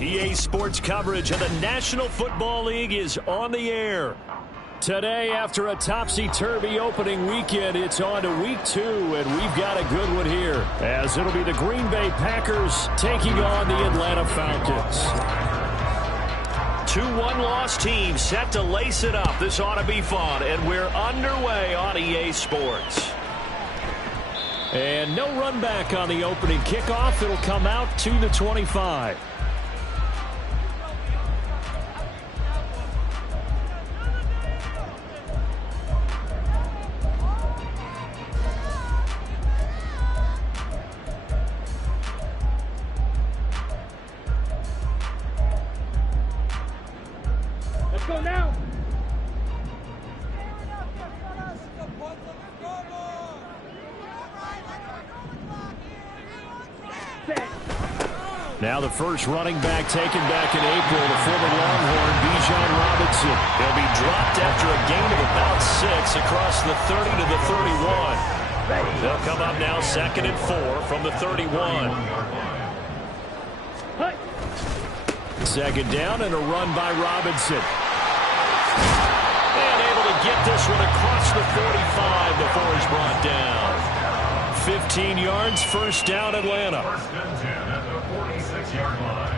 EA Sports coverage of the National Football League is on the air. Today, after a topsy-turvy opening weekend, it's on to Week 2, and we've got a good one here, as it'll be the Green Bay Packers taking on the Atlanta Falcons. Two one-loss teams set to lace it up. This ought to be fun, and we're underway on EA Sports. And no run back on the opening kickoff. It'll come out to the 25. Now the first running back taken back in April, the former Longhorn, Bijan Robinson. He'll be dropped after a gain of about 6 across the 30 to the 31. They'll come up now 2nd and 4 from the 31. Second down and a run by Robinson. And able to get this one across the 45 before he's brought down. 15 yards, first down Atlanta. First and 10 at the 46-yard line.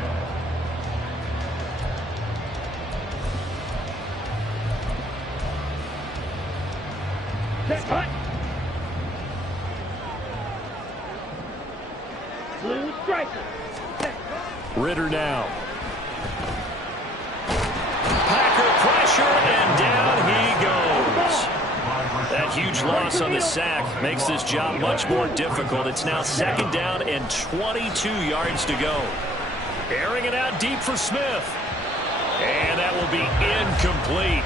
Set cut. Blue striker. Ritter now. Packer pressure, and down he goes. That huge loss on the sack makes this job much more difficult. It's now 2nd down and 22 yards to go. Airing it out deep for Smith. And that will be incomplete.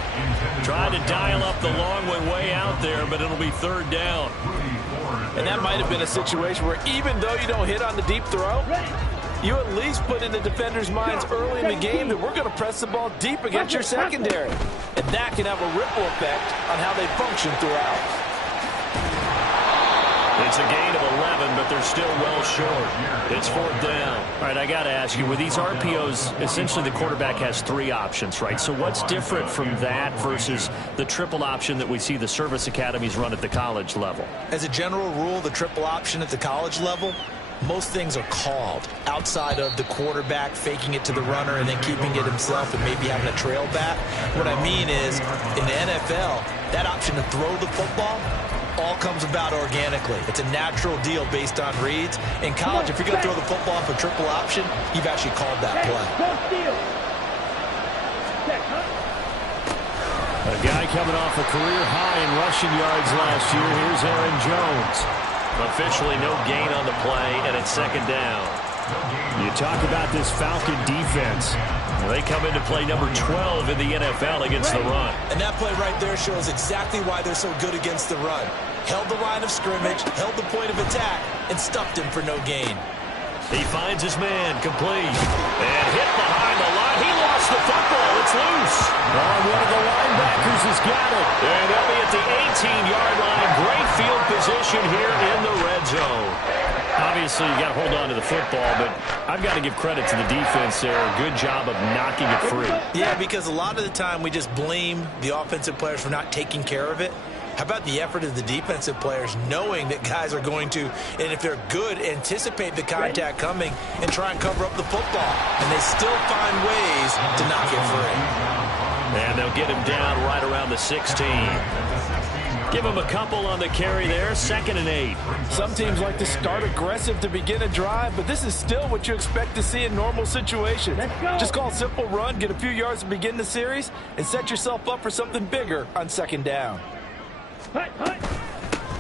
Trying to dial up the long one way out there, but it'll be 3rd down. And that might have been a situation where even though you don't hit on the deep throw, you at least put in the defender's minds early in the game that we're going to press the ball deep against your secondary. And that can have a ripple effect on how they function throughout. It's a gain of 11, but they're still well short. It's 4th down. All right, I got to ask you, with these RPOs, essentially the quarterback has 3 options, right? So what's different from that versus the triple option that we see the service academies run at the college level? As a general rule, the triple option at the college level, most things are called outside of the quarterback faking it to the runner and then keeping it himself and maybe having a trail back. What I mean is, in the NFL, that option to throw the football all comes about organically. It's a natural deal based on reads. In college, if you're going to throw the football for triple option, you've actually called that play. A guy coming off a career high in rushing yards last year. Here's Aaron Jones. Officially no gain on the play, and it's 2nd down. You talk about this Falcon defense. They come into play number 12 in the NFL against the run. And that play right there shows exactly why they're so good against the run. Held the line of scrimmage, held the point of attack, and stuffed him for no gain. He finds his man, complete. And hit behind the line. He lost the football. It's loose. Oh, one of the linebackers has got it. And they'll be at the 18-yard line. Great field position here in the red zone. Obviously, you got to hold on to the football, but I've got to give credit to the defense there. Good job of knocking it free. Yeah, because a lot of the time we just blame the offensive players for not taking care of it. How about the effort of the defensive players knowing that guys are going to, and if they're good, anticipate the contact coming and try and cover up the football. And they still find ways to knock it free. And they'll get him down right around the 16. Give him a couple on the carry there, 2nd and 8. Some teams like to start aggressive to begin a drive, but this is still what you expect to see in normal situations. Just call a simple run, get a few yards to begin the series, and set yourself up for something bigger on 2nd down.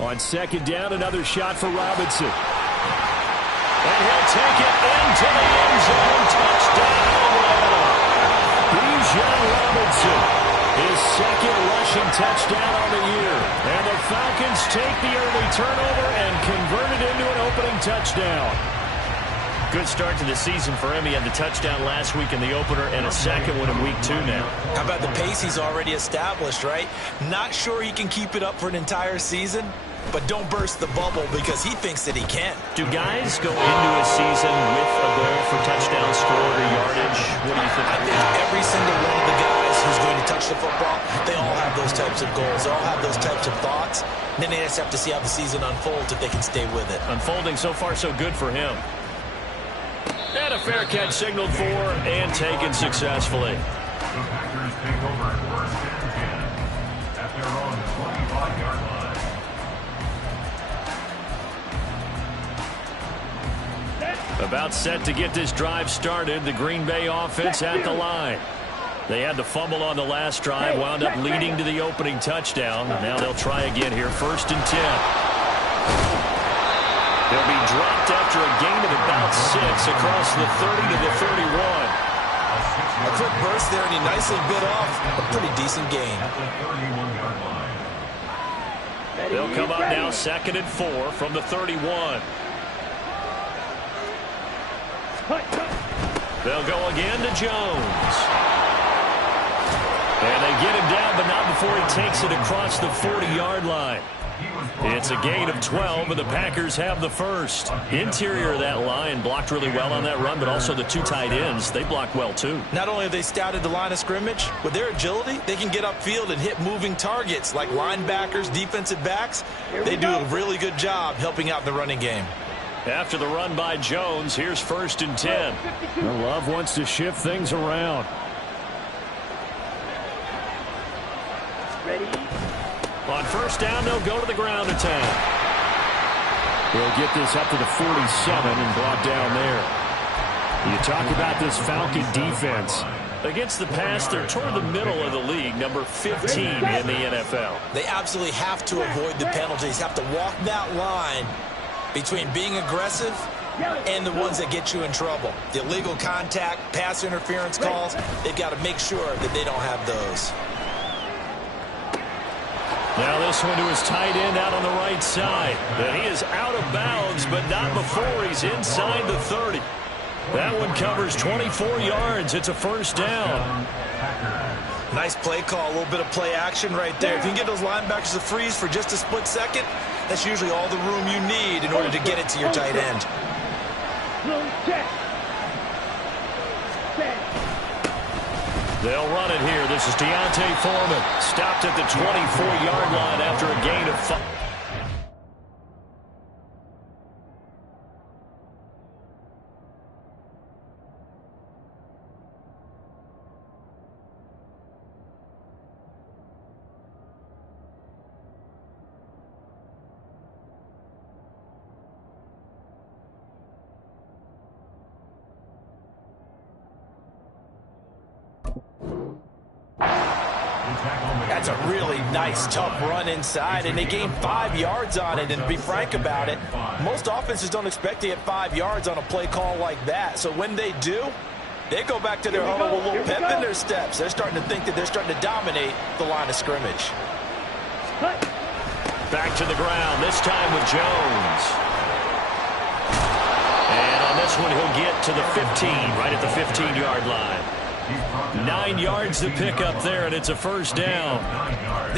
On 2nd down, another shot for Robinson. And he'll take it into the end zone. Touchdown, Atlanta. Bijan Robinson, his 2nd rushing touchdown on the year. And the Falcons take the early turnover and convert it into an opening touchdown. Good start to the season for him. He had the touchdown last week in the opener and a 2nd one in week 2 now. How about the pace he's already established, right? Not sure he can keep it up for an entire season, but don't burst the bubble because he thinks that he can. Do guys go into a season with a goal for touchdown scored or yardage? What do you think? I think every single one of the guys who's going to touch the football, they all have those types of goals. They all have those types of thoughts. And then they just have to see how the season unfolds if they can stay with it. Unfolding so far so good for him. And a fair catch signaled for and taken successfully. The Packers take over 1st and 10 at their own 25-yard line. About set to get this drive started. The Green Bay offense at the line. They had the fumble on the last drive, wound up leading to the opening touchdown. Now they'll try again here. 1st and 10. They'll be dropped after a gain of about 6 across the 30 to the 31. A quick burst there, and he nicely bit off a pretty decent gain. At the 31-yard line. They'll come up now 2nd and 4 from the 31. They'll go again to Jones. And they get him down, but not before he takes it across the 40-yard line. It's a gain of 12, and the Packers have the first. Interior of that line blocked really well on that run, but also the 2 tight ends, they blocked well too. Not only have they scouted the line of scrimmage, with their agility, they can get upfield and hit moving targets like linebackers, defensive backs. They do a really good job helping out the running game. After the run by Jones, here's 1st and 10. Love wants to shift things around. Ready? On 1st down, they'll go to the ground attack. They'll get this up to the 47 and brought down there. You talk about this Falcon defense. Against the pass, they're toward the middle of the league, number 15 in the NFL. They absolutely have to avoid the penalties, have to walk that line between being aggressive and the ones that get you in trouble. The illegal contact, pass interference calls, they've got to make sure that they don't have those. Now this one to his tight end out on the right side. And he is out of bounds, but not before he's inside the 30. That one covers 24 yards. It's a 1st down. Nice play call, a little bit of play action right there. If you can get those linebackers to freeze for just a split second, that's usually all the room you need in order to get it to your tight end. They'll run it here. This is Deontay Foreman. Stopped at the 24-yard line after a gain of 5. That's a really nice, tough run inside, and they gained 5 yards on it. And to be frank about it, most offenses don't expect to get 5 yards on a play call like that. So when they do, they go back to their huddle with a little pep in their steps. They're starting to think that they're starting to dominate the line of scrimmage. Back to the ground, this time with Jones. And on this one, he'll get to the 15, right at the 15-yard line. 9 yards to pick up there, and it's a 1st down.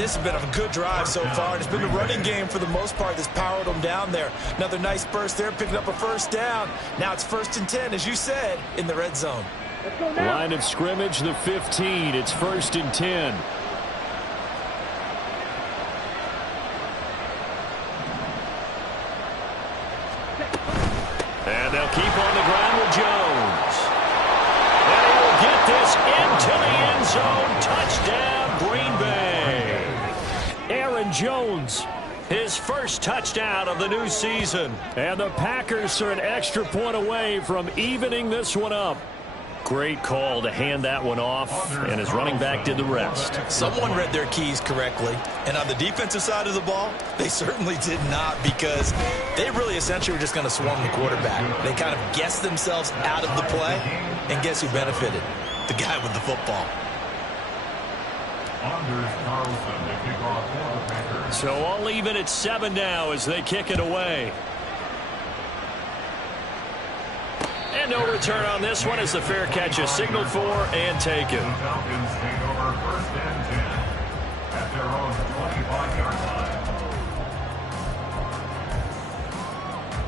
this has been a good drive so far. It's been the running game for the most part that's powered them down there. Another nice burst there, picking up a first down. Now it's 1st and 10, as you said, in the red zone. Line of scrimmage, the 15. It's 1st and 10. And they'll keep on the ground with Jones. And he will get this into the end zone. Touchdown, Green Bay. Aaron Jones, his first touchdown of the new season. And the Packers are an extra point away from evening this one up. Great call to hand that one off, and his running back did the rest. Someone read their keys correctly, and on the defensive side of the ball, they certainly did not, because they really essentially were just going to swarm the quarterback. They kind of guessed themselves out of the play, and guess who benefited? The guy with the football. So all even at 7 now as they kick it away. And no return on this one as the fair catch is signaled for and taken. Falcons take over 1st and 10 at their own 25-yard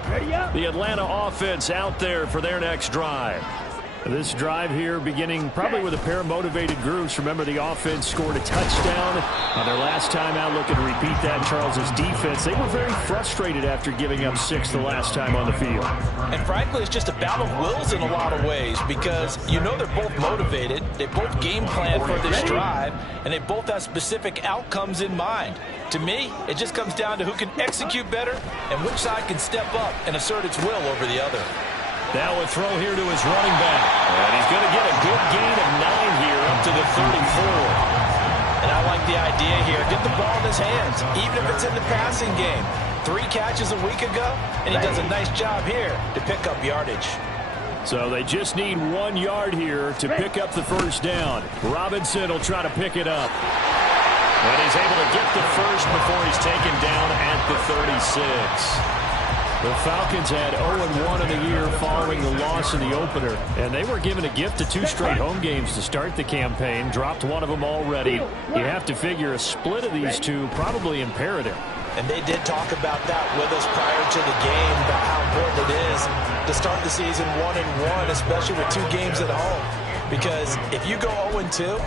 line. Ready up. The Atlanta offense out there for their next drive. This drive here beginning probably with a pair of motivated groups. Remember, the offense scored a touchdown on their last time out. Looking to repeat that. Charles's defense, they were very frustrated after giving up 6 the last time on the field. And frankly, it's just a battle of wills in a lot of ways, because you know they're both motivated. They both game plan for this drive, and they both have specific outcomes in mind. To me, it just comes down to who can execute better and which side can step up and assert its will over the other. Now a throw here to his running back. And he's going to get a good gain of 9 here up to the 34. And I like the idea here. Get the ball in his hands, even if it's in the passing game. 3 catches a week ago, and he does a nice job here to pick up yardage. So they just need 1 yard here to pick up the first down. Robinson will try to pick it up. And he's able to get the first before he's taken down at the 36. The Falcons had 0-1 in the year following the loss in the opener, and they were given a gift of 2 straight home games to start the campaign. Dropped one of them already. You have to figure a split of these two probably imperative. And they did talk about that with us prior to the game, about how important it is to start the season 1-1, especially with 2 games at home. Because if you go 0-2,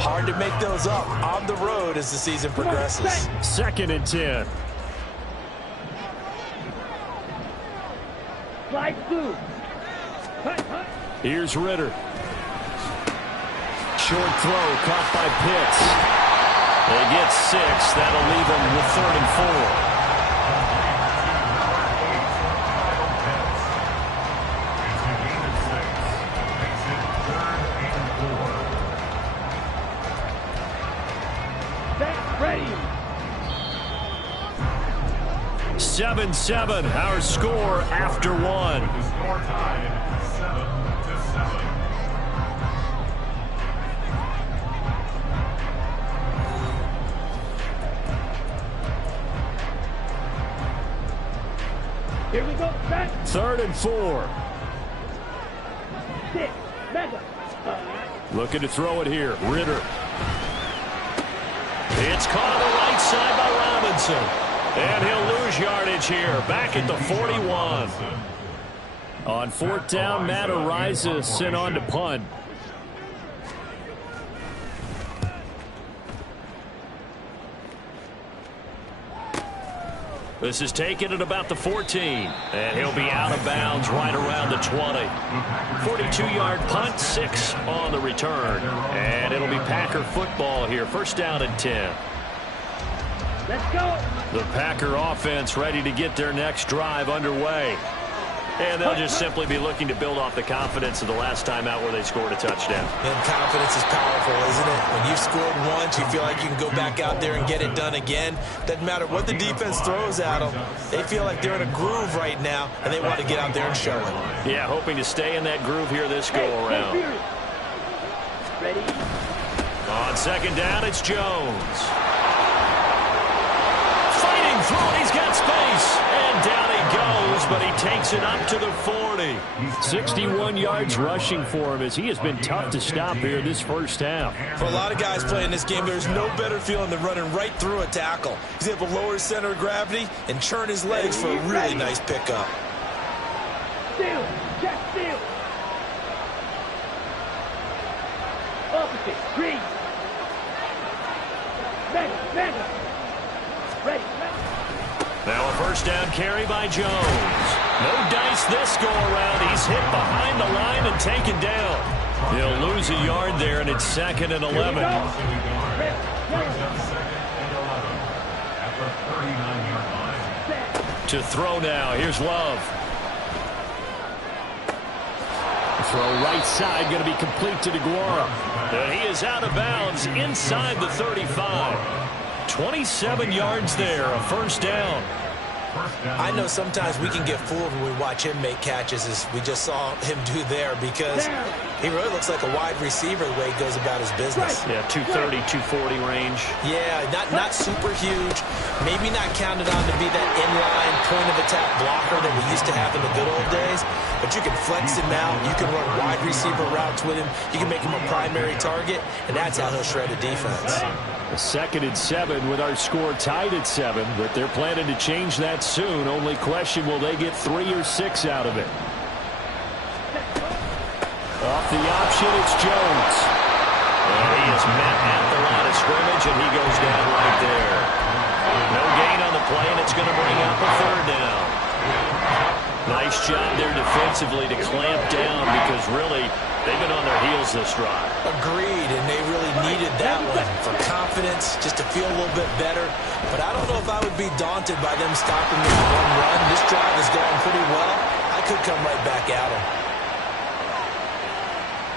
hard to make those up on the road as the season progresses. 2nd and 10. Slide through. Here's Ritter. Short throw caught by Pitts. They get 6. That'll leave them with 3rd and 4. 7-7, our score after 1. The score tied 7-7. Here we go. Back. 3rd and 4. 6. Mega. Looking to throw it here. Ritter. It's caught on the right side by Robinson. And he'll lose yardage here. Back at the 41. On 4th down, Matt Ariza sent on to punt. This is taken at about the 14. And he'll be out of bounds right around the 20. 42-yard punt, 6 on the return. And it'll be Packer football here. 1st down and 10. Let's go. The Packer offense ready to get their next drive underway. And they'll just simply be looking to build off the confidence of the last time out where they scored a touchdown. And confidence is powerful, isn't it? When you've scored once, you feel like you can go back out there and get it done again. Doesn't matter what the defense throws at them. They feel like they're in a groove right now, and they want to get out there and show it. Yeah, hoping to stay in that groove here this go-around. Ready? On 2nd down, it's Jones. Fighting through it, he's got space. And down he goes but he takes it up to the 40. 61 yards rushing for him as he has been tough to stop here this first half. For a lot of guys playing this game, there's no better feeling than running right through a tackle. He's able to lower his center of gravity and churn his legs for a really nice pickup. Steal. Check steal. Opposite. Green. Mega. Ready. Now a first down carry by Jones. No dice this go around. He's hit behind the line and taken down. He'll lose a yard there, and it's 2nd and 11. To throw now. Here's Love. Throw right side, going to be complete to DeGuara. And he is out of bounds inside the 35. 27 yards there, a first down. I know sometimes we can get fooled when we watch him make catches, as we just saw him do there, because he really looks like a wide receiver the way he goes about his business. Yeah, 230, 240 range. Yeah, not super huge. Maybe not counted on to be that inline point-of-attack blocker that we used to have in the good old days, but you can flex him out. You can run wide receiver routes with him. You can make him a primary target, and that's how he'll shred a defense. 2nd and 7 with our score tied at 7, but they're planning to change that soon. Only question, will they get 3 or 6 out of it? Off the option, it's Jones. And he is met at the line of scrimmage, and he goes down right there. No gain on the play, and it's going to bring up a 3rd down. Nice job there defensively to clamp down, because really they've been on their heels this drive. Agreed, and they really needed that one for confidence, just to feel a little bit better. But I don't know if I would be daunted by them stopping me with one run. This drive is going pretty well. I could come right back at them.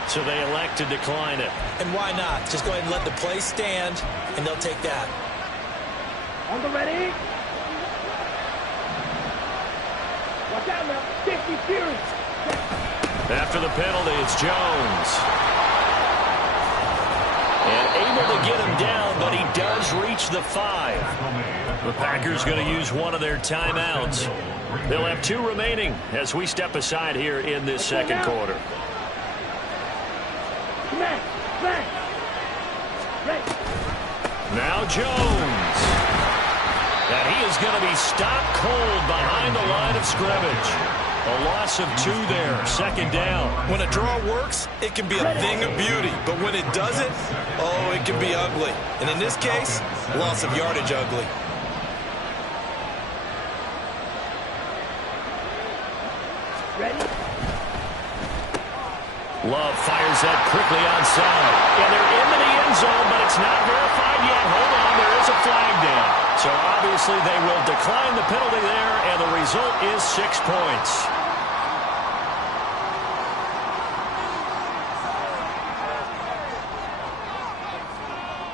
So they elect to decline it. And why not? Just go ahead and let the play stand, and they'll take that. On the ready. Watch out now. 50 Fury. After the penalty, it's Jones. And able to get him down, but he does reach the 5. The Packers going to use one of their timeouts. They'll have 2 remaining as we step aside here in this 2nd quarter. Now Jones. And he is going to be stopped cold behind the line of scrimmage. A loss of 2 there, 2nd down. When a draw works, it can be a thing of beauty. But when it doesn't, oh, it can be ugly. And in this case, loss of yardage ugly. Ready? Love fires that quickly onside. And they're into the end zone, but it's not verified yet. Hold on, there is a flag down. So obviously they will decline the penalty there, and the result is 6 points.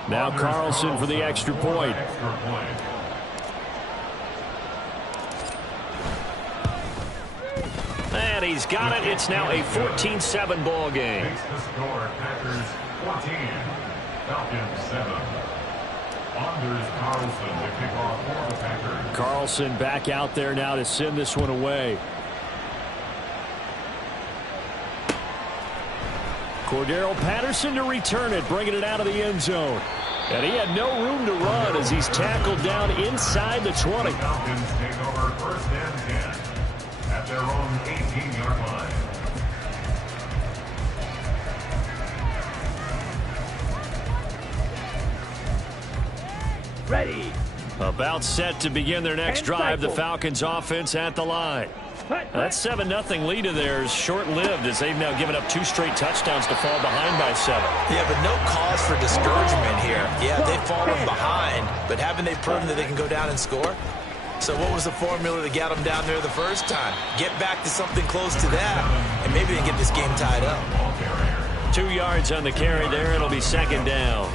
Now Carlson for the extra point. And he's got it. It's now a 14-7 ball game. Makes the score Packers 14, Falcons 7. Anders Carlson to kick off for the Packers. Carlson back out there now to send this one away. Cordero Patterson to return it, bringing it out of the end zone. And he had no room to run as he's tackled down inside the 20. The Falcons take over 1st and 10 at their own 18-yard line. Ready. About set to begin their next drive. The Falcons offense at the line. That 7-0 lead of theirs short-lived as they've now given up 2 straight touchdowns to fall behind by 7. Yeah, but no cause for discouragement here. Yeah, they've fallen behind, but haven't they proven that they can go down and score? So what was the formula that got them down there the first time? Get back to something close to that, and maybe they get this game tied up. 2 yards on the carry there. It'll be 2nd down.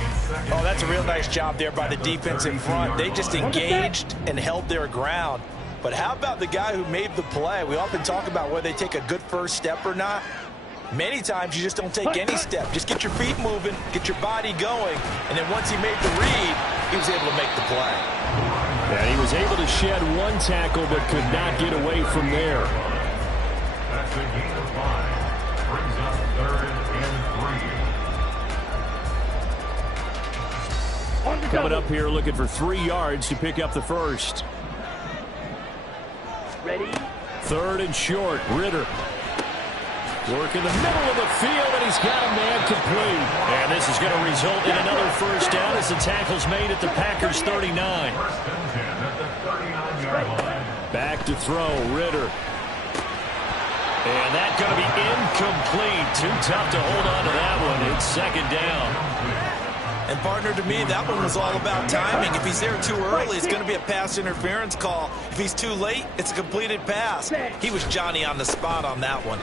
Oh, that's a real nice job there by the defense in front. They just engaged and held their ground. But how about the guy who made the play? We often talk about whether they take a good first step or not. Many times you just don't take any step. Just get your feet moving, get your body going, and then once he made the read, he was able to make the play. And he was able to shed one tackle but could not get away from there. That's a gain of 5. Brings up 3rd and 3. Coming up here looking for 3 yards to pick up the first. Ready? 3rd and short. Ritter. Work in the middle of the field, and he's got a man complete. And this is going to result in another first down as the tackle's made at the Packers' 39. 1st and 10 at the 39-yard line. Back to throw. Ritter. And that's going to be incomplete. Too tough to hold on to that one. It's 2nd down. And, partner, to me, that one was all about timing. If he's there too early, it's going to be a pass interference call. If he's too late, it's a completed pass. He was Johnny on the spot on that one.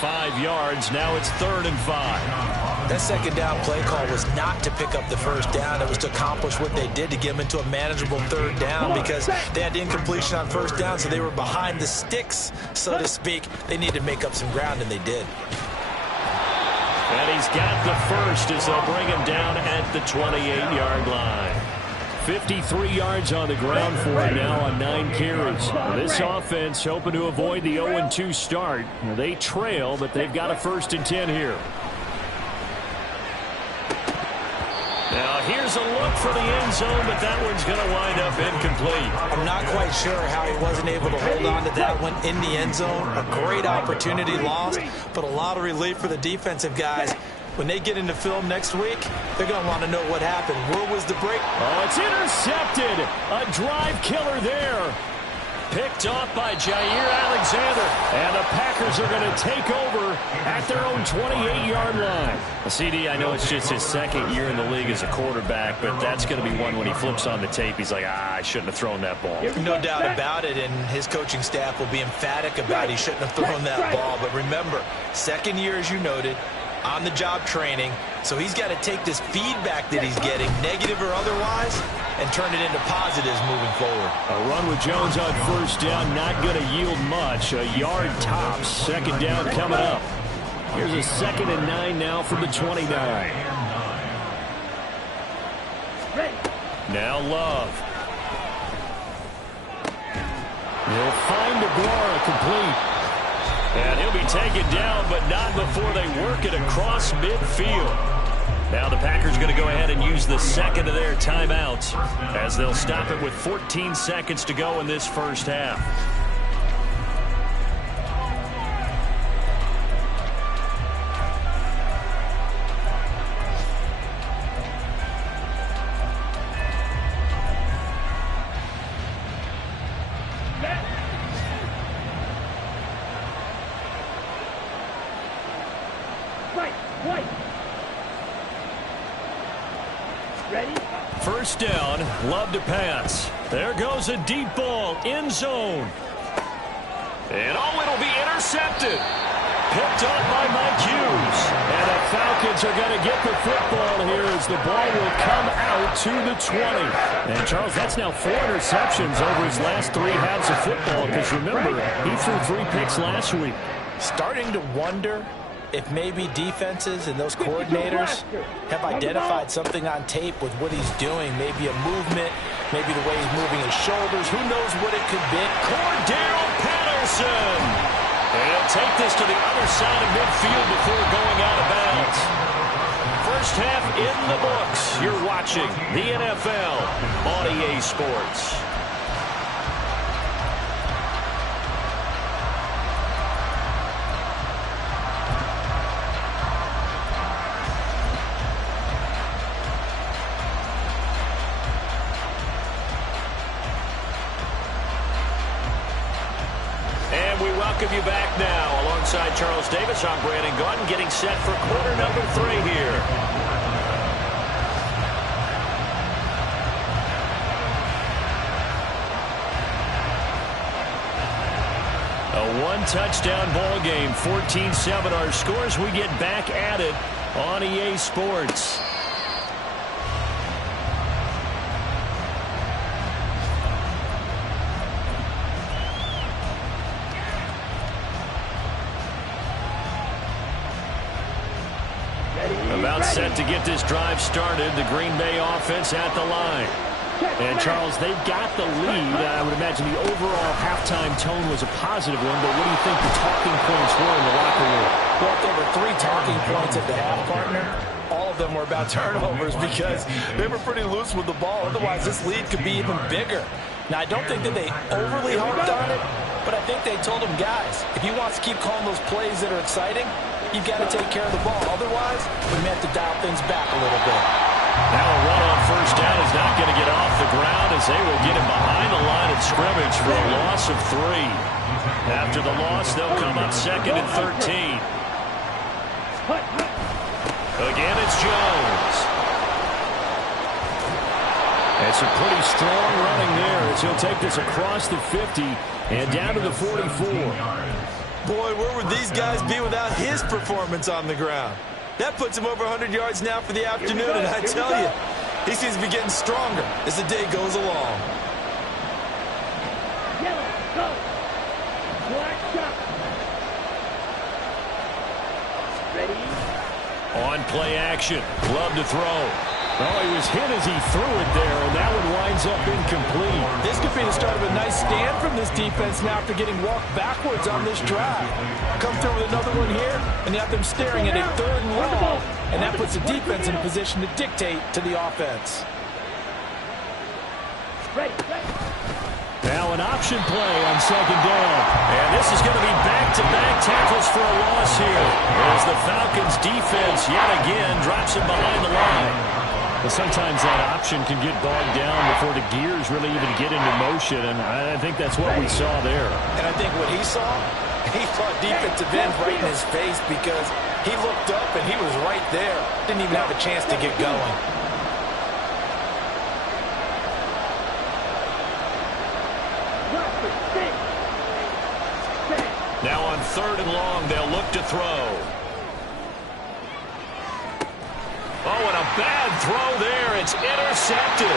5 yards. Now it's 3rd and 5. That 2nd down play call was not to pick up the first down. It was to accomplish what they did to get them into a manageable 3rd down because they had incompletion on 1st down, so they were behind the sticks, so to speak. They needed to make up some ground, and they did. And he's got the first as they'll bring him down at the 28-yard line. 53 yards on the ground for him now on 9 carries. This offense hoping to avoid the 0-2 start. They trail, but they've got a 1st and 10 here. Now here's a look for the end zone, but that one's going to wind up incomplete. I'm not quite sure how he wasn't able to hold on to that one in the end zone. A great opportunity lost, but a lot of relief for the defensive guys. When they get into film next week, they're going to want to know what happened. Where was the break? Oh, it's intercepted. A drive killer there. Picked off by Jair Alexander. And the Packers are going to take over at their own 28-yard line. CD, I know it's just his 2nd year in the league as a quarterback, but that's going to be one when he flips on the tape. He's like, I shouldn't have thrown that ball. No doubt about it, and his coaching staff will be emphatic about he shouldn't have thrown that ball. But remember, 2nd year, as you noted, on-the-job training, so he's got to take this feedback that he's getting, negative or otherwise, and turn it into positives moving forward. A run with Jones on 1st down, not going to yield much. A yard tops. 2nd down coming up. Here's a 2nd and 9 now from the 29. Now Love. He'll find DeGuara complete. And he'll be taken down, but not before they work it across midfield. Now the Packers going to go ahead and use the 2nd of their timeouts as they'll stop it with 14 seconds to go in this first half. First down, Love to pass. There goes a deep ball, end zone. And it'll be intercepted. Picked up by Mike Hughes. And the Falcons are going to get the football here as the ball will come out to the 20. And Charles, that's now 4 interceptions over his last 3 halves of football. Because remember, he threw 3 picks last week. Starting to wonder if maybe defenses and those coordinators have identified something on tape with what he's doing. Maybe a movement, maybe the way he's moving his shoulders. Who knows what it could be? Cordell Patterson. And he'll take this to the other side of midfield before going out of bounds. First half in the books. You're watching the NFL on EA Sports. Welcome you back now. Alongside Charles Davis, I'm Brandon Gaudin, getting set for quarter number 3 here. A 1-touchdown ball game, 14-7 our scores. We get back at it on EA Sports. About set to get this drive started. The Green Bay offense at the line. And, Charles, they've got the lead. I would imagine the overall halftime tone was a positive one, but what do you think the talking points were in the locker room? Well, there were 3 talking points at the half, partner. All of them were about turnovers because they were pretty loose with the ball. Otherwise, this lead could be even bigger. Now, I don't think that they overly harped on it, but I think they told them, guys, if you want to keep calling those plays that are exciting, you've got to take care of the ball. Otherwise, we may have to dial things back a little bit. Now a run on first down is not going to get off the ground as they will get him behind the line of scrimmage for a loss of 3. After the loss, they'll come up 2nd and 13. Again, it's Jones. It's a pretty strong running there as he'll take this across the 50 and down to the 44. Boy, where would these guys be without his performance on the ground? That puts him over 100 yards now for the afternoon, and I tell you, he seems to be getting stronger as the day goes along. Yellow, go. Black shot. Ready? On play action. Love to throw. Well, he was hit as he threw it there, and that one winds up incomplete. This could be the start of a nice stand from this defense now after getting walked backwards on this drive. Come through with another one here, and you have them staring at a 3rd and long, and that puts the defense in a position to dictate to the offense. Ready. Now an option play on 2nd down. And this is going to be back-to-back tackles for a loss here as the Falcons defense yet again drops him behind the line. Well, sometimes that option can get bogged down before the gears really even get into motion, and I think that's what we saw there. And I think what he saw defensive end right in his face because he looked up and he was right there. Didn't even have a chance to get going. Now on 3rd and long, they'll look to throw. Oh, and a bad throw there. It's intercepted.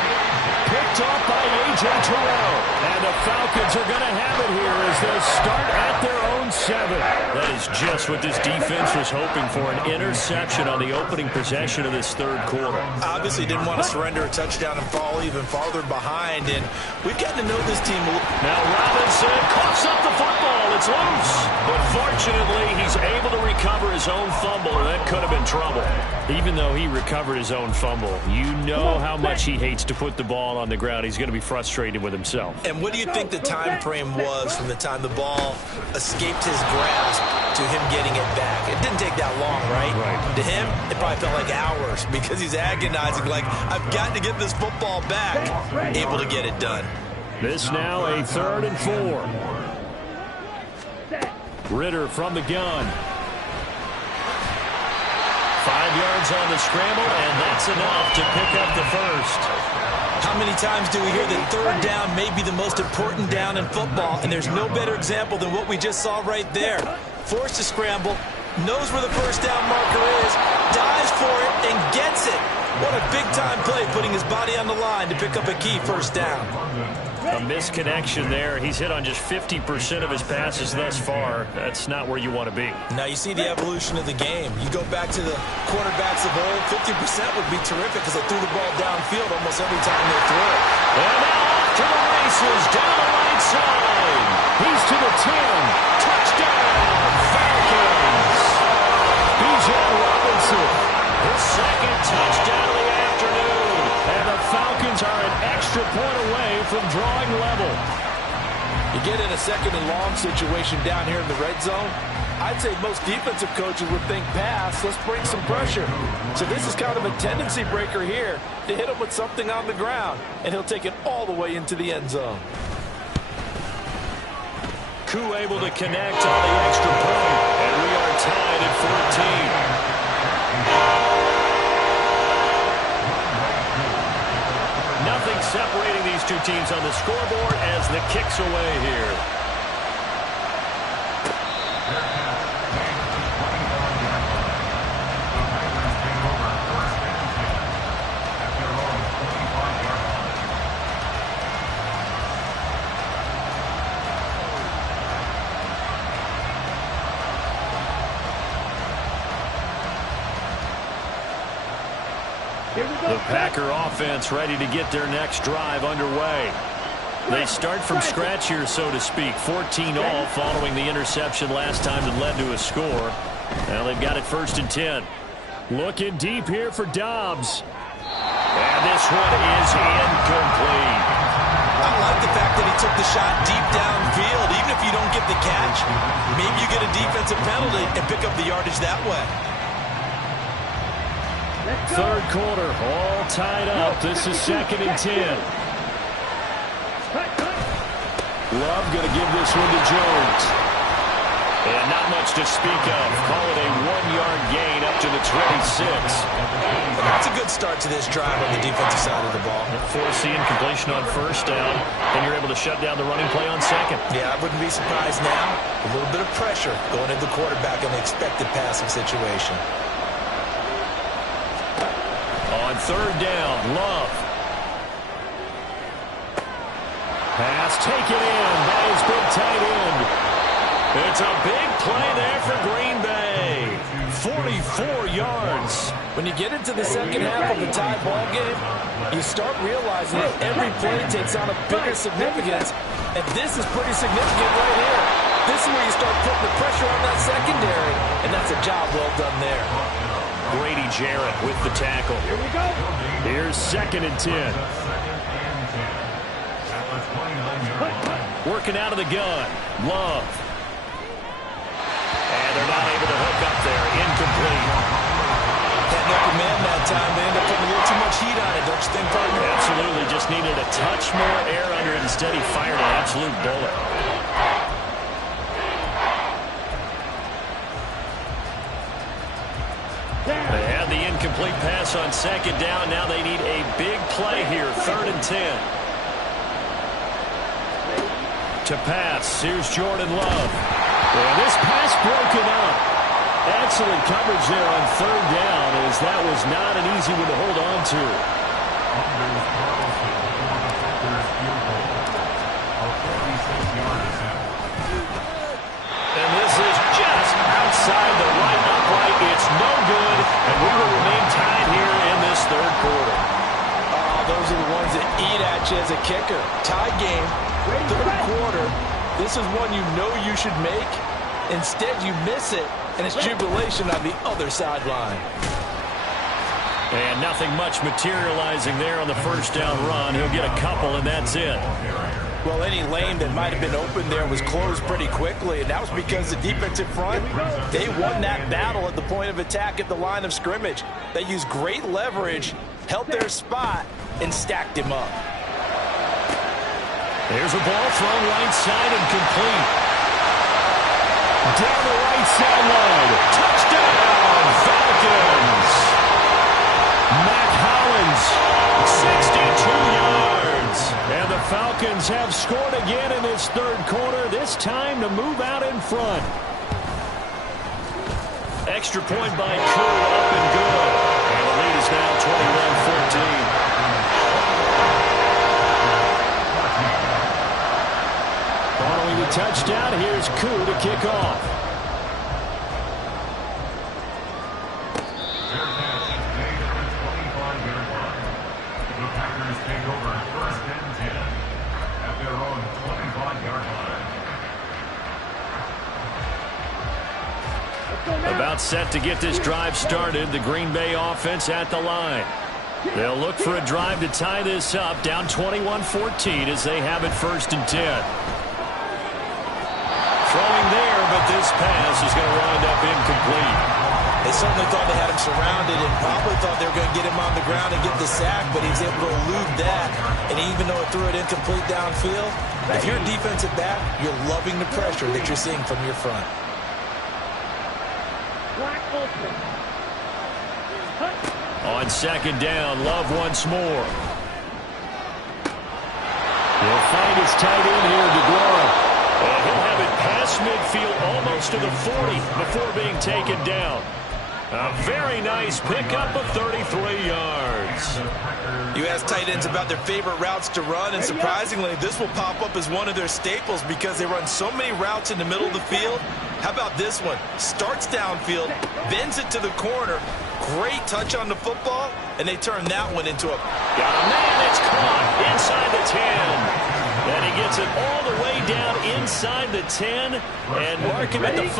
Picked off by A.J. Terrell. And the Falcons are going to have it here as they'll start at their own 7. That is just what this defense was hoping for, an interception on the opening possession of this 3rd quarter. Obviously didn't want to surrender a touchdown and fall even farther behind, and we've gotten to know this team. Now Robinson coughs up the football. It's loose. But fortunately, he's able to recover his own fumble, and that could have been trouble. Even though he recovered his own fumble, you know how much he hates to put the ball on the ground. He's going to be frustrated with himself. And what do you think the time frame was from the time the ball escaped his grasp to him getting it back? It didn't take that long, right? Right. To him, it probably felt like hours because he's agonizing, like, I've got to get this football back. Able to get it done. This now a 3rd and 4. Ritter from the gun. 5 yards on the scramble, and that's enough to pick up the first. How many times do we hear that 3rd down may be the most important down in football, and there's no better example than what we just saw right there. Forced to scramble, knows where the first down marker is, dives for it, and gets it. What a big-time play, putting his body on the line to pick up a key first down. A misconnection there. He's hit on just 50% of his passes thus far. That's not where you want to be. Now you see the evolution of the game. You go back to the quarterbacks of old, 50% would be terrific because they threw the ball downfield almost every time they threw it. And now off to the races, down the right side. He's to the 10. Touchdown, Falcons. Bijan Robinson, his 2nd touchdown of the afternoon. And the Falcons are an extra point away from drawing level. You get in a 2nd and long situation down here in the red zone, I'd say most defensive coaches would think pass, let's bring some pressure. So this is kind of a tendency breaker here to hit him with something on the ground, and he'll take it all the way into the end zone. Koo able to connect on the extra point, and we are tied at 14. Nothing separating these two teams on the scoreboard as the kick's away here. The Packer offense ready to get their next drive underway. They start from scratch here, so to speak. 14 all following the interception last time that led to a score. Now they've got it 1st and 10. Looking deep here for Dobbs. And this one is incomplete. I like the fact that he took the shot deep downfield. Even if you don't get the catch, maybe you get a defensive penalty and pick up the yardage that way. 3rd quarter, all tied up. This is 2nd and 10. Love going to give this one to Jones. And not much to speak of. Call it a 1-yard gain up to the 26. And that's a good start to this drive on the defensive side of the ball. Force the incompletion on 1st down, and you're able to shut down the running play on 2nd. Yeah, I wouldn't be surprised now. A little bit of pressure going into the quarterback in the expected passing situation. On 3rd down, Love. Pass taken in by his big tight end. It's a big play there for Green Bay. 44 yards. When you get into the second half of a tie ball game, you start realizing that every play takes on a bigger significance, and this is pretty significant right here. This is where you start putting the pressure on that secondary, and that's a job well done there. Grady Jarrett with the tackle. Here we go. Here's 2nd and 10. Working out of the gun. Love. And they're not able to hook up there. Incomplete. Had no command that time. They ended up putting a little too much heat on it, don't you think, partner? Absolutely. Just needed a touch more air under it. Instead, he fired an absolute bullet. They had the incomplete pass on 2nd down. Now they need a big play here. 3rd and 10. To pass. Here's Jordan Love. And this pass broken up. Excellent coverage there on 3rd down, as that was not an easy one to hold on to. And this is just outside the right upright. It's no good, and we will remain tied here in this 3rd quarter. Those are the ones that eat at you as a kicker. Tie game, 3rd quarter. This is one you know you should make. Instead, you miss it, and it's jubilation on the other sideline. And nothing much materializing there on the 1st down run. He'll get a couple, and that's it. Well, any lane that might have been open there was closed pretty quickly, and that was because the defensive front, they won that battle at the point of attack at the line of scrimmage. They used great leverage, held their spot, and stacked him up. There's a ball thrown right side and complete. Down the right sideline. Touchdown, Falcons. Matt Hollins, 62 yards. and the Falcons have scored again in this 3rd quarter, this time to move out in front. Extra point by Koo, up and good. And the lead is now 21-14. Following the touchdown, here's Koo to kick off. The Packers take over 1st and 10 at their own 25-yard line. About set to get this drive started. The Green Bay offense at the line. They'll look for a drive to tie this up, down 21-14 as they have it 1st and 10. Throwing there, but this pass is going to wind up incomplete. They certainly thought they had him surrounded and probably thought they were going to get him on the ground and get the sack, but he was able to elude that. And even though it threw it incomplete downfield, if you're a defensive back, you're loving the pressure that you're seeing from your front. On 2nd down, Love once more. He'll find his tight end here, DeGuara. And he'll have it past midfield, almost to the 40 before being taken down. A very nice pickup of 33 yards. You ask tight ends about their favorite routes to run, and surprisingly, this will pop up as one of their staples because they run so many routes in the middle of the field. How about this one? Starts downfield, bends it to the corner, great touch on the football, and they turned that one into a... Got a man. It's caught inside the 10. And he gets it all the way down inside the 10 and mark him at the 5.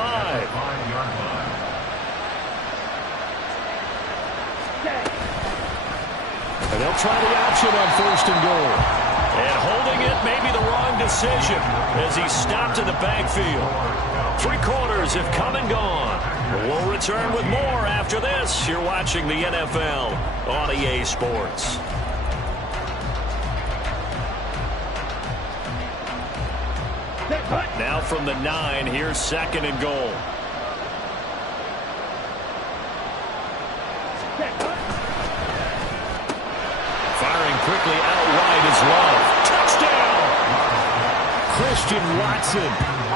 And they'll try the option on 1st and goal. And holding it may be the wrong decision as he stopped in the backfield. 3 quarters have come and gone. We'll return with more after this. You're watching the NFL on EA Sports. Now from the 9, here's 2nd and goal. Firing quickly out wide is Love. Touchdown! Christian Watson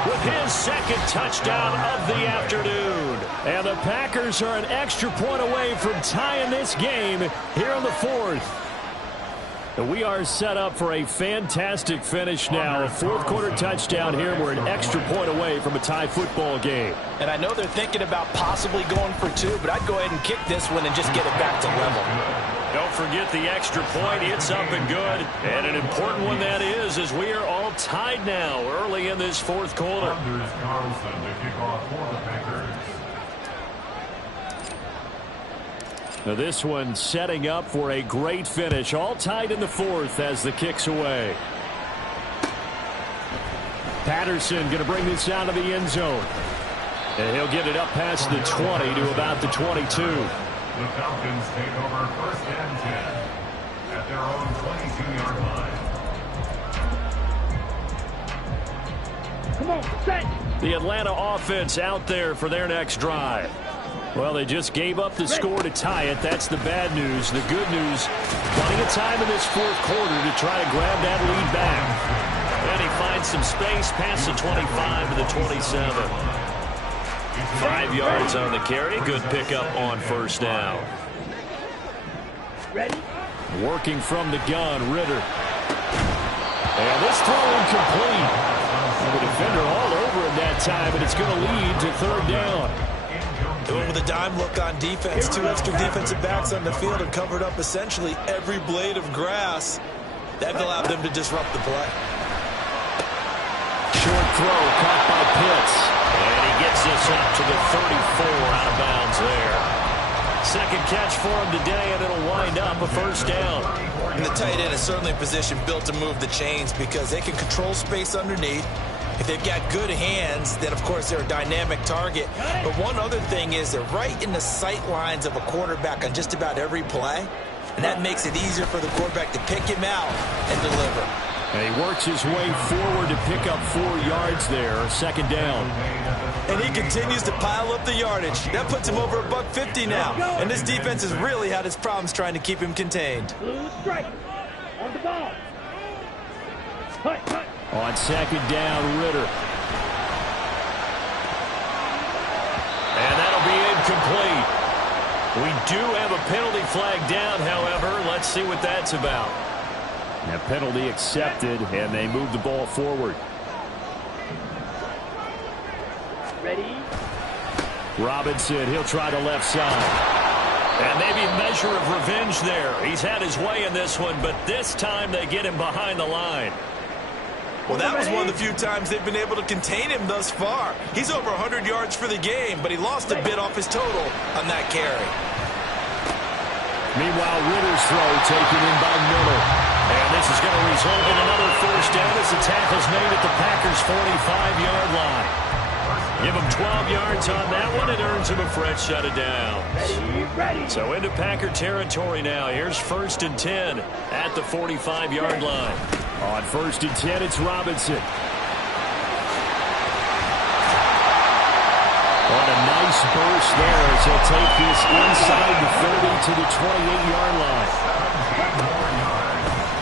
with his 2nd touchdown of the afternoon. And the Packers are an extra point away from tying this game here in the 4th. We are set up for a fantastic finish now. A 4th quarter touchdown here. We're an extra point away from a tie football game. And I know they're thinking about possibly going for 2, but I'd go ahead and kick this one and just get it back to level. Don't forget the extra point. It's up and good. And an important one that is, as we are all tied now early in this 4th quarter. Anders Carlson to kick off for the Packers. Now this one setting up for a great finish. All tied in the 4th as the kick's away. Patterson going to bring this out of the end zone. And he'll get it up past the 20 to about the 22. The Falcons take over 1st and 10 at their own 22-yard line. Come on, set. The Atlanta offense out there for their next drive. Well, they just gave up the score to tie it. That's the bad news. The good news, plenty of time in this 4th quarter to try to grab that lead back. And he finds some space past the 25 to the 27. 5 yards on the carry. Good pickup on 1st down. Ready? Working from the gun, Ritter. And this throw incomplete. The defender all over him that time, and it's going to lead to 3rd down. With a dime look on defense, 2 extra defensive backs on the field and covered up essentially every blade of grass. That allowed them to disrupt the play. Short throw caught by Pitts. And he gets this up to the 34 out of bounds there. 2nd catch for him today, and it'll wind up a 1st down. And the tight end is certainly a position built to move the chains because they can control space underneath. If they've got good hands, then, of course, they're a dynamic target. But one other thing is they're right in the sight lines of a quarterback on just about every play. And that makes it easier for the quarterback to pick him out and deliver. And he works his way forward to pick up 4 yards there, 2nd down. And he continues to pile up the yardage. That puts him over $150 now. And this defense has really had its problems trying to keep him contained. Blue strike. On the ball. Hut, hut. On 2nd down, Ritter. And that'll be incomplete. We do have a penalty flag down, however. Let's see what that's about. That penalty accepted, and they move the ball forward. Ready? Robinson, he'll try the left side. And maybe a measure of revenge there. He's had his way in this one, but this time they get him behind the line. Well, that was one of the few times they've been able to contain him thus far. He's over 100 yards for the game, but he lost a bit off his total on that carry. Meanwhile, Ritter's throw taken in by Miller. And this is going to result in another 1st down as the tackle's made at the Packers' 45-yard line. Give him 12 yards on that one. It earns him a fresh set of downs. Ready. So into Packer territory now. Here's 1st and 10 at the 45-yard line. On 1st and 10, it's Robinson. On a nice burst there as he'll take this inside the 30 to the 28-yard line.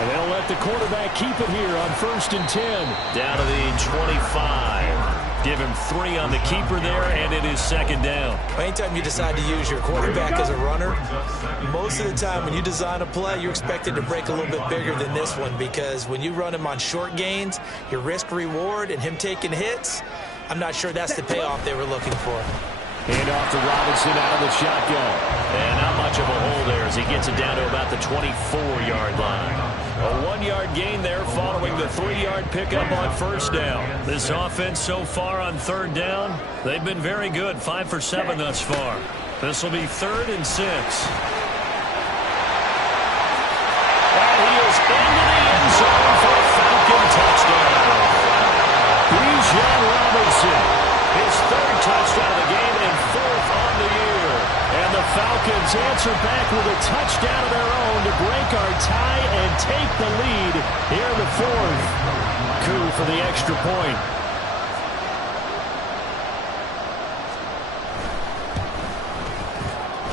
And they'll let the quarterback keep it here on 1st and 10. Down to the 25. Give him 3 on the keeper there, and it is 2nd down. Anytime you decide to use your quarterback as a runner, most of the time when you design a play, you're expected to break a little bit bigger than this one because when you run him on short gains, your risk-reward and him taking hits, I'm not sure that's the payoff they were looking for. Hand off to Robinson out of the shotgun. And not much of a hole there as he gets it down to about the 24-yard line. A 1-yard gain there following the 3-yard pickup on first down. This offense so far on third down, they've been very good, 5 for 7 thus far. This will be 3rd and 6. And he is into the end zone for a Falcon touchdown. Bijan Robinson, his 3rd touchdown of the game and 4th on the year. And the Falcons answer back with a touchdown of their own to break our tie and take the lead here in the 4th. Coup for the extra point.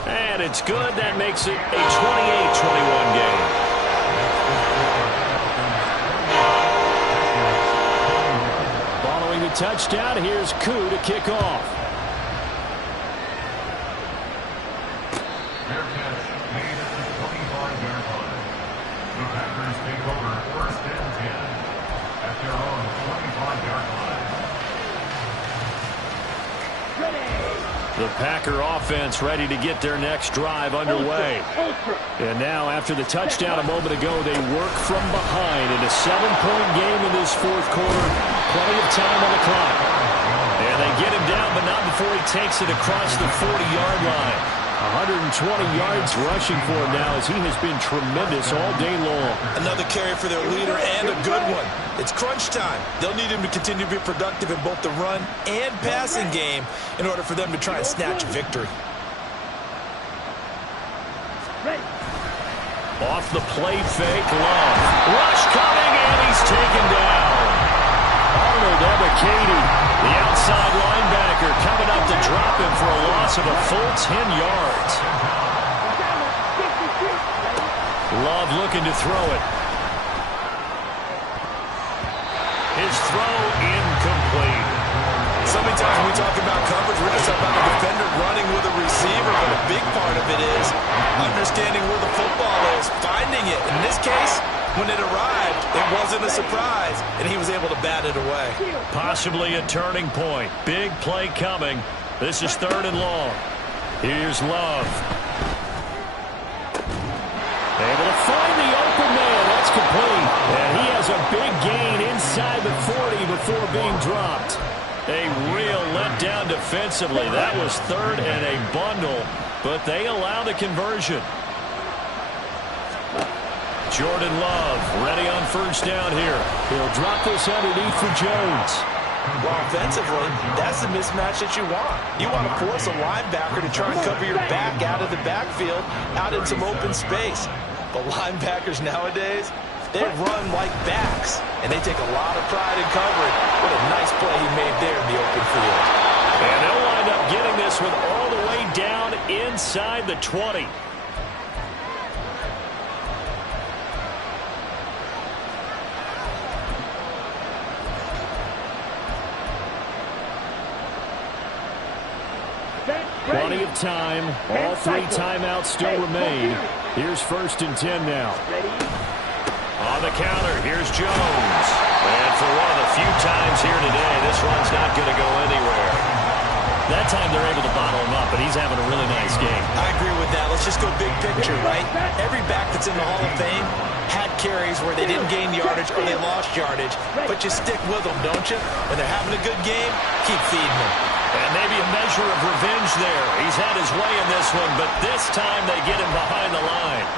And it's good. That makes it a 28-21 game. Following the touchdown, here's Coup to kick off. Fair catch made at the 25-yard line. The Packers take over 1st and 10 at their own 25-yard line. The Packer offense ready to get their next drive underway. And now, after the touchdown a moment ago, they work from behind in a 7-point game in this 4th quarter. Plenty of time on the clock. And they get him down, but not before he takes it across the 40-yard line. 120 yards rushing for him now as he has been tremendous all day long. Another carry for their leader and a good one. It's crunch time. They'll need him to continue to be productive in both the run and passing game in order for them to try and snatch a victory. Off the play fake, Love. Rush coming, and he's taken down. Arnold Ebiketie, the outside linebacker, coming up to drop him for a loss of a full 10 yards. Love looking to throw it. His throw incomplete. So many times when we talk about coverage, we're just talking about a defender running with a receiver, but a big part of it is understanding where the football is, finding it. In this case, when it arrived, it wasn't a surprise, and he was able to bat it away. Possibly a turning point. Big play coming. This is 3rd and long. Here's Love. Able to find the open man. That's complete. And he has a big gain inside the 40 before being dropped. A real letdown defensively. That was 3rd and a bundle, but they allow the conversion. Jordan Love ready on first down here. He'll drop this underneath for Jones. Well, offensively, that's the mismatch that you want. You want to force a linebacker to try and cover your back out of the backfield, out in some open space. But linebackers nowadays, they run like backs, and they take a lot of pride in covering. What a nice play he made there in the open field. And they'll wind up getting this one all the way down inside the 20. Plenty of time. All 3 timeouts still remain. Here's 1st and 10 now. On the counter, here's Jones. And for one of the few times here today, this one's not going to go anywhere. That time they're able to bottle him up, but he's having a really nice game. I agree with that. Let's just go big picture, right? Every back that's in the Hall of Fame had carries where they didn't gain yardage or they lost yardage, but you stick with them, don't you? When they're having a good game, keep feeding them. And maybe a measure of revenge there. He's had his way in this one, but this time they get him behind the line.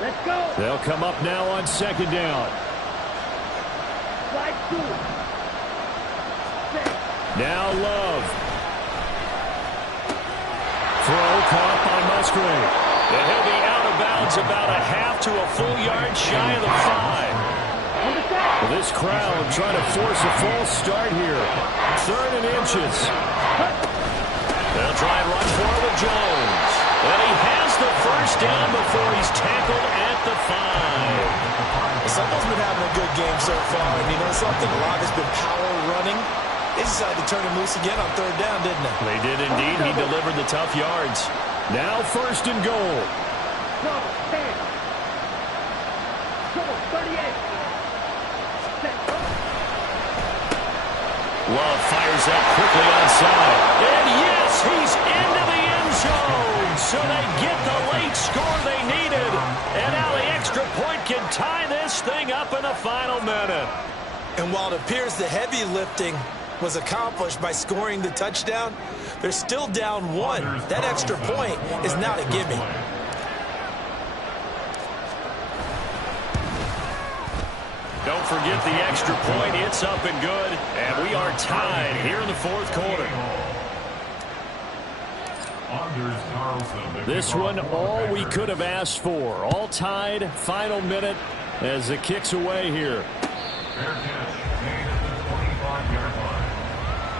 Let's go. They'll come up now on 2nd down. Slide 2. Now Love. Throw caught by Musgrave. And he'll be out of bounds about a half to a full yard shy of the 5. Well, this crowd trying to force a false start here. 3rd and inches. They'll try and run for it with Jones. And he has the first down before he's tackled at the 5. Someone's been having a good game so far, and you know something? A lot has been power running. They decided to turn him loose again on 3rd down, didn't they? They did indeed. He delivered the tough yards. Now 1st and goal. Trouble, 10. Trouble, 38. Set. Love fires that quickly onside. And yes, he's into the end zone. So they get the late score they needed. And now the extra point can tie this thing up in the final minute. And while it appears the heavy lifting was accomplished by scoring the touchdown, they're still down 1. That extra point is not a gimme. Don't forget the extra point. It's up and good. And we are tied here in the fourth quarter. This one, all we could have asked for. All tied, final minute as it kicks away here. Fair catch made at the 25-yard line.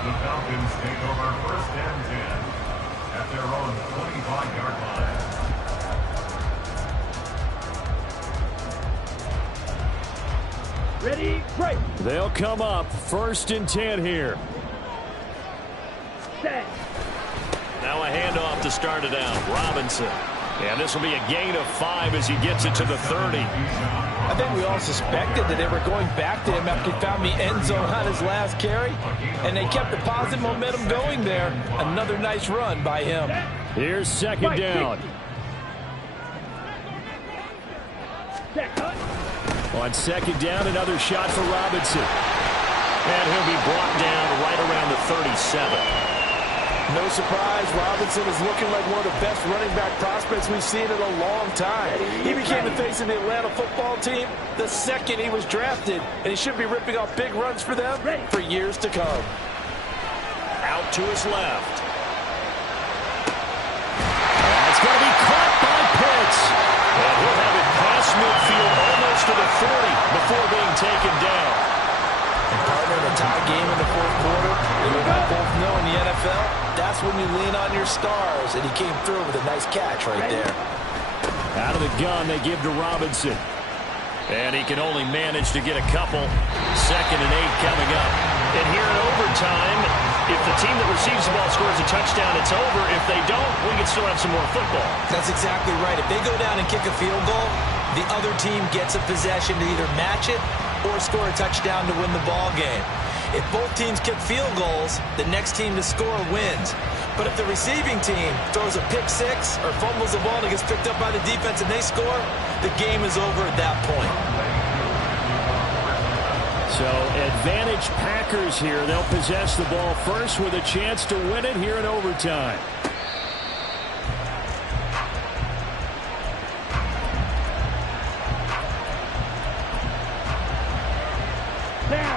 The Falcons take over first and 10 at their own 25-yard line. Ready, break. They'll come up first and 10 here. Set. Now a handoff to start it out. Robinson. And this will be a gain of 5 as he gets it to the 30. I think we all suspected that they were going back to him after he found the end zone on his last carry, and they kept the positive momentum going there. Another nice run by him. Here's second down. On second down, another shot for Robinson. And he'll be brought down right around the 37. No surprise, Robinson is looking like one of the best running back prospects we've seen in a long time. He became the face of the Atlanta football team the second he was drafted, and he should be ripping off big runs for them for years to come. Out to his left. And it's going to be caught by Pitts. And he'll have it past midfield almost to the 40 before being taken down. And partner, in a tie game in the fourth quarter, and we both know in the NFL, that's when you lean on your stars, and he came through with a nice catch right there. Out of the gun, they give to Robinson. And he can only manage to get a couple. Second and 8 coming up. And here in overtime, if the team that receives the ball scores a touchdown, it's over. If they don't, we can still have some more football. That's exactly right. If they go down and kick a field goal, the other team gets a possession to either match it or score a touchdown to win the ball game. If both teams kick field goals, the next team to score wins. But if the receiving team throws a pick six or fumbles the ball and it gets picked up by the defense and they score, the game is over at that point. So advantage Packers here. They'll possess the ball first with a chance to win it here in overtime.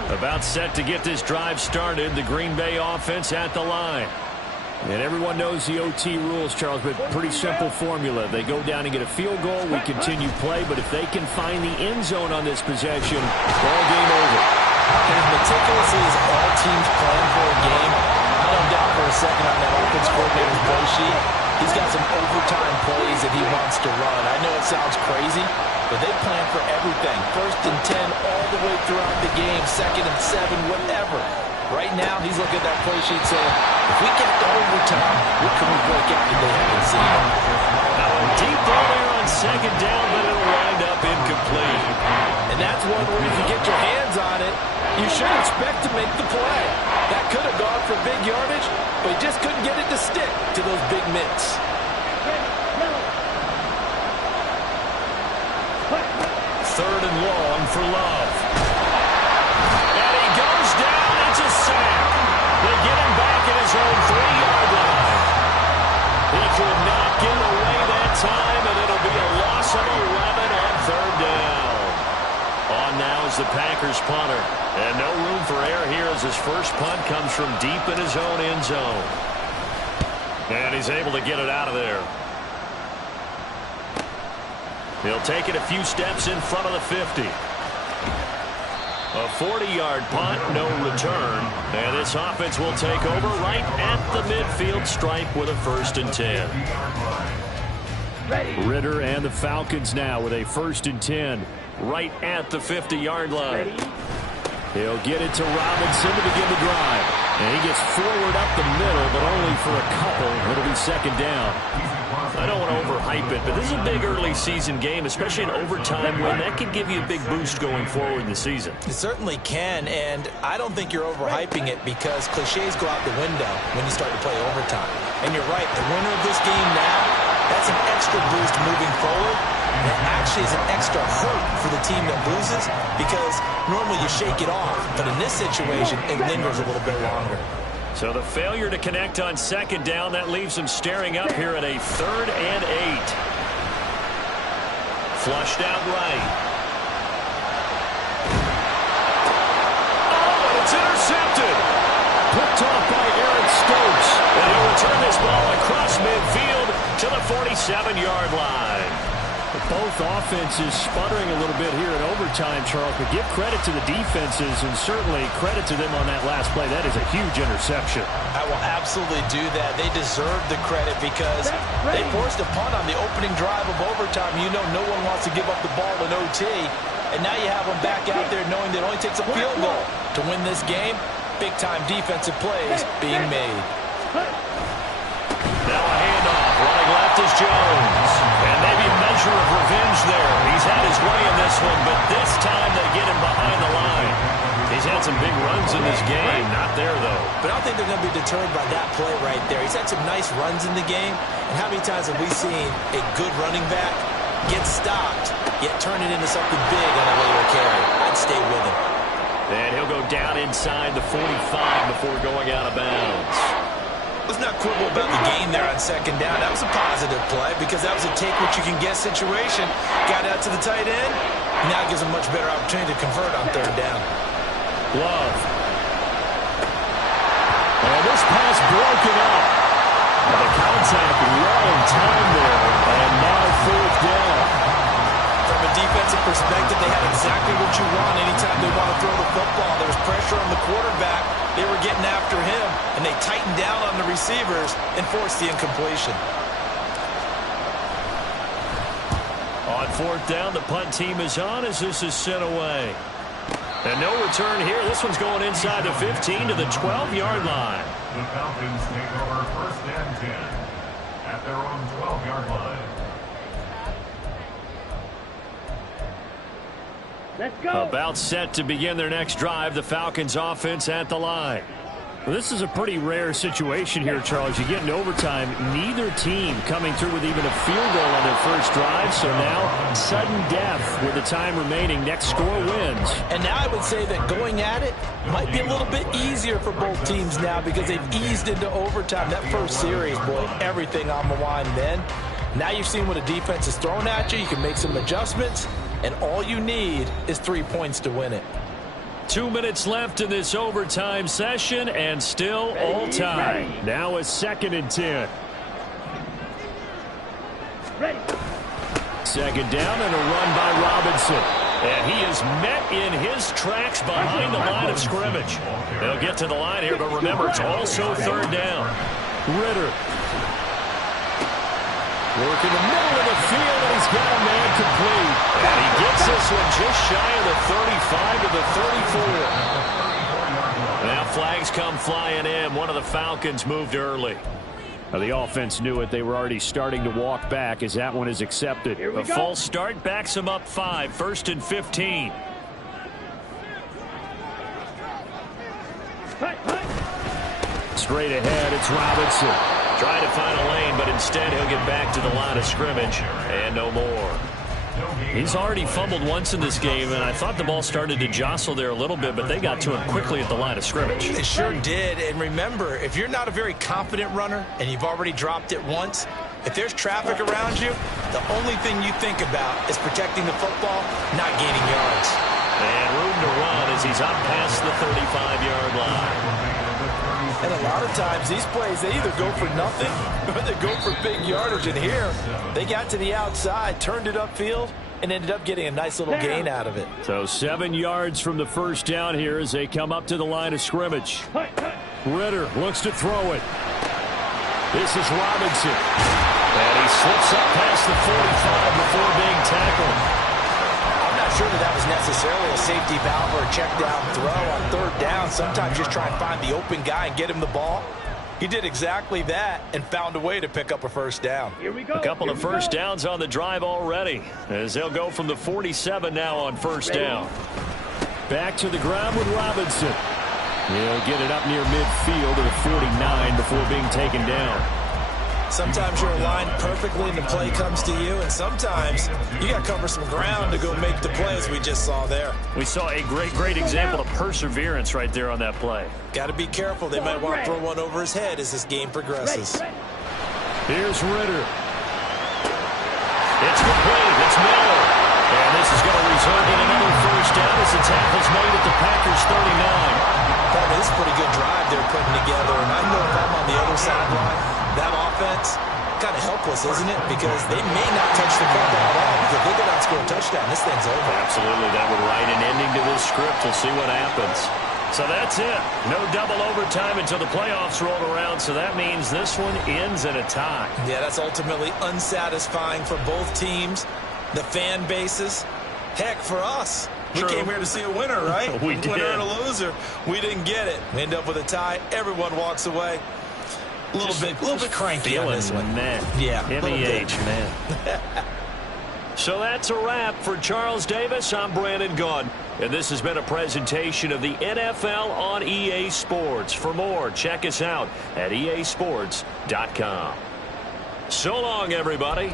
About set to get this drive started. The Green Bay offense at the line. And everyone knows the OT rules, Charles, but pretty simple formula. They go down and get a field goal. We continue play, but if they can find the end zone on this possession, ball game over. And as meticulously as all teams plan for a game, I don't doubt for a second on that offense coordinator's play sheet, he's got some overtime plays that he wants to run. I know it sounds crazy, but they plan for everything. First and 10 all the way throughout the game, second and 7, whatever. Right now, he's looking at that play sheet saying, if we get to overtime, what can we break out that they haven't seen? Deep ball there on second down, but it'll wind up incomplete. And that's one where if you get your hands on it, you should expect to make the play. That could have gone for big yardage, but he just couldn't get it to stick to those big mitts. Third and long for Love. And he goes down. It's a sack. They get him back at his own 3-yard line. He could not get away that time, and it'll be a loss of 11 on third down. On now is the Packers punter. And no room for error here as his first punt comes from deep in his own end zone. And he's able to get it out of there. He'll take it a few steps in front of the 50. A 40-yard punt, no return. And this offense will take over right at the midfield stripe with a first and 10. Ritter and the Falcons now with a first and 10 right at the 50-yard line. He'll get it to Robinson to begin the drive. And he gets forward up the middle, but only for a couple. It'll be second down. I don't want to overhype it, but this is a big early season game, especially an overtime win. That could give you a big boost going forward in the season. It certainly can, and I don't think you're overhyping it because cliches go out the window when you start to play overtime. And you're right, the winner of this game now, that's an extra boost moving forward. And it actually is an extra hurt for the team that loses because normally you shake it off, but in this situation, it lingers a little bit longer. So the failure to connect on second down, that leaves them staring up here at a 3rd and 8. Flushed out right. Oh, and it's intercepted. Picked off by Aaron Stokes. And he'll return this ball across midfield to the 47-yard line. Both offenses sputtering a little bit here in overtime, Charles, but give credit to the defenses and certainly credit to them on that last play. That is a huge interception. I will absolutely do that. They deserve the credit because they forced a punt on the opening drive of overtime. You know no one wants to give up the ball in OT, and now you have them back out there knowing that it only takes a field goal to win this game. Big-time defensive plays being made. Now a handoff. Running left is Jones. And maybe a measure of revenge there. He's had his way in this one, but this time they get him behind the line. He's had some big runs in this game. Not there, though. But I don't think they're going to be deterred by that play right there. He's had some nice runs in the game. And how many times have we seen a good running back get stopped, yet turn it into something big on a later carry? I'd stay with him. And he'll go down inside the 45 before going out of bounds. Let's not quibble about the game there on second down. That was a positive play because that was a take-what-you-can-get situation. Got out to the tight end. Now it gives them much better opportunity to convert on 3rd down. Love. And this pass broken up. The contact long time there. And now 4th down. From a defensive perspective, they had exactly what you want anytime they want to throw the football. There was pressure on the quarterback. They were getting after him, and they tightened down on the receivers and forced the incompletion. On 4th down, the punt team is on as this is sent away. And no return here. This one's going inside the 15 to the 12-yard line. The Falcons take over 1st and 10 at their own 12-yard line. Let's go. About set to begin their next drive. The Falcons offense at the line. Well, this is a pretty rare situation here, Charles. You get into overtime, neither team coming through with even a field goal on their first drive. So now, sudden death with the time remaining. Next score wins. And now I would say that going at it might be a little bit easier for both teams now because they've eased into overtime. That first series, boy, everything on the line then. Now you've seen what a defense is throwing at you. You can make some adjustments, and all you need is 3 points to win it. 2 minutes left in this overtime session, and still all time. Now a 2nd and 10. Ready. Second down and a run by Robinson. And he is met in his tracks behind the line of scrimmage. They'll get to the line here, but remember, it's also 3rd down. Ritter. Work in the middle of the field, and he's got a man complete. And he gets this one just shy of the 35 to the 34. Now flags come flying in. One of the Falcons moved early. Now the offense knew it. They were already starting to walk back as that one is accepted. A false start backs them up 5. 1st and 15. Straight ahead, it's Robinson. Trying to find a lane, but instead he'll get back to the line of scrimmage. And no more. He's already fumbled once in this game, and I thought the ball started to jostle there a little bit, but they got to him quickly at the line of scrimmage. It sure did. And remember, if you're not a very confident runner and you've already dropped it once, if there's traffic around you, the only thing you think about is protecting the football, not gaining yards. And room to run as he's up past the 35-yard line. And a lot of times, these plays, they either go for nothing or they go for big yardage. And here, they got to the outside, turned it upfield, and ended up getting a nice little gain out of it. So 7 yards from the first down here as they come up to the line of scrimmage. Ritter looks to throw it. This is Robinson. And he slips up past the 45 before being tackled. I'm not sure that was necessarily a safety valve or a check down throw on 3rd down. down, sometimes just try and find the open guy and get him the ball. He did exactly that and found a way to pick up a first down. Here we go. A couple of first downs on the drive already, as they'll go from the 47 now on first down. Back to the ground with Robinson. He'll get it up near midfield to the 49 before being taken down. Sometimes you're aligned perfectly and the play comes to you, and sometimes you got to cover some ground to go make the play, as we just saw there. We saw a great example of perseverance right there on that play. Got to be careful. They might want to throw one over his head as this game progresses. Here's Ritter. It's complete. It's Miller. And this is going to result in another first down as the tackle's made at the Packers 39. This is a pretty good drive they're putting together, and I know if I'm on the other sideline, that offense, kind of helpless, isn't it? Because they may not touch the football at all. Because if they go down and score a touchdown, this thing's over. Absolutely. That would write an ending to this script. We'll see what happens. So that's it. No double overtime until the playoffs roll around, so that means this one ends in a tie. Yeah, that's ultimately unsatisfying for both teams, the fan bases. Heck, for us. We came here to see a winner, right? We did. Winner and a loser. We didn't get it. We end up with a tie. Everyone walks away. A little bit cranky on this one. Man. Yeah, MEH, man. So that's a wrap for Charles Davis. I'm Brandon Gunn. And this has been a presentation of the NFL on EA Sports. For more, check us out at easports.com. So long, everybody.